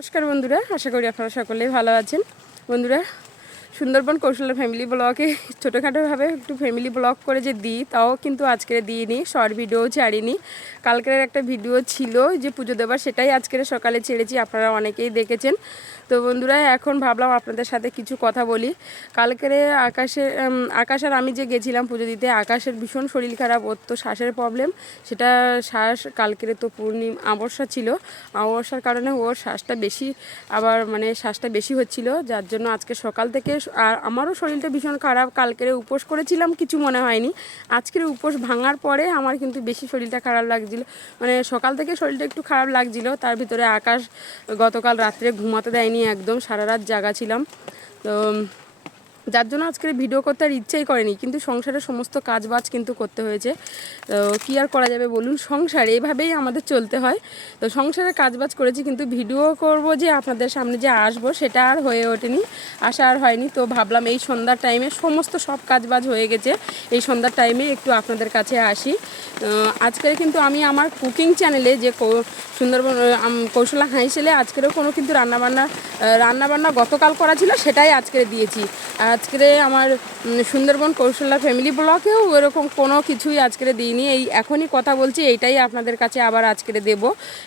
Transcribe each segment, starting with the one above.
নমস্কার বন্ধুরা, আশা করি আপনারা সকলেই ভালো আছেন। বন্ধুরা, সুন্দরবন কৌশলের ফ্যামিলি ব্লগে ছোটোখাটোভাবে একটু ফ্যামিলি ব্লগ করে যে দিই, তাও কিন্তু আজকে দিইনি, শর্ট ভিডিও ছাড়িনি। কালকের একটা ভিডিও ছিল যে পুজো দেবার, সেটাই আজকের সকালে ছেড়েছি, আপনারা অনেকেই দেখেছেন। তো বন্ধুরা, এখন ভাবলাম আপনাদের সাথে কিছু কথা বলি। কালকের আকাশ আর আমি যে গেছিলাম পুজো দিতে, আকাশের ভীষণ শরীর খারাপ, ওর তো শ্বাসের প্রবলেম। সেটা শ্বাস কালকের তো অমাবস্যা ছিল, অমাবস্যার কারণে ওর শ্বাসটা বেশি, আবার শ্বাসটা বেশি হচ্ছিল, যার জন্য আজকে সকাল থেকে আর আমারও শরীরটা ভীষণ খারাপ। কালকের উপোস করেছিলাম, কিছু মনে হয়নি। আজকের উপোস ভাঙার পরে আমার কিন্তু বেশি শরীরটা খারাপ লাগছিল, সকাল থেকে শরীরটা একটু খারাপ লাগছিল। তার ভিতরে আকাশ গতকাল রাত্রে ঘুমাতে দেয়নি, একদম সারা রাত জাগা ছিলাম। তো যার জন্য আজকের ভিডিও করতে আর ইচ্ছেই করেনি, কিন্তু সংসারের সমস্ত কাজবাজ কিন্তু করতে হয়েছে। তো কী আর করা যাবে বলুন, সংসার এভাবেই আমাদের চলতে হয়। তো সংসারের কাজবাজ করেছি, কিন্তু ভিডিও করব যে আপনাদের সামনে যে আসবো, সেটা আর হয়ে ওঠেনি, আসা আর হয়নি। তো ভাবলাম এই সন্ধ্যার টাইমে সমস্ত সব কাজবাজ হয়ে গেছে, এই সন্ধ্যার টাইমে একটু আপনাদের কাছে আসি। আজকে কিন্তু আমি আমার কুকিং চ্যানেলে যে সুন্দরবন কৌশলা হাইসেলে আজকেরও কোনো কিন্তু রান্নাবান্না গতকাল করা ছিল, সেটাই আজকে দিয়েছি। আজকে আমার সুন্দরবন কৌশলা ফ্যামিলি ব্লগেও এরকম কোনো কিছুই আজকে দিইনি। এই এখনই কথা বলছি, এইটাই আপনাদের কাছে আবার আজকে দেব,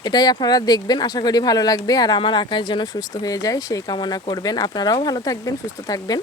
এটাই আপনারা দেখবেন, আশা করি ভালো লাগবে। আর আমার আকাশ যেন সুস্থ হয়ে যায় সেই কামনা করবেন। আপনারাও ভালো থাকবেন, সুস্থ থাকবেন।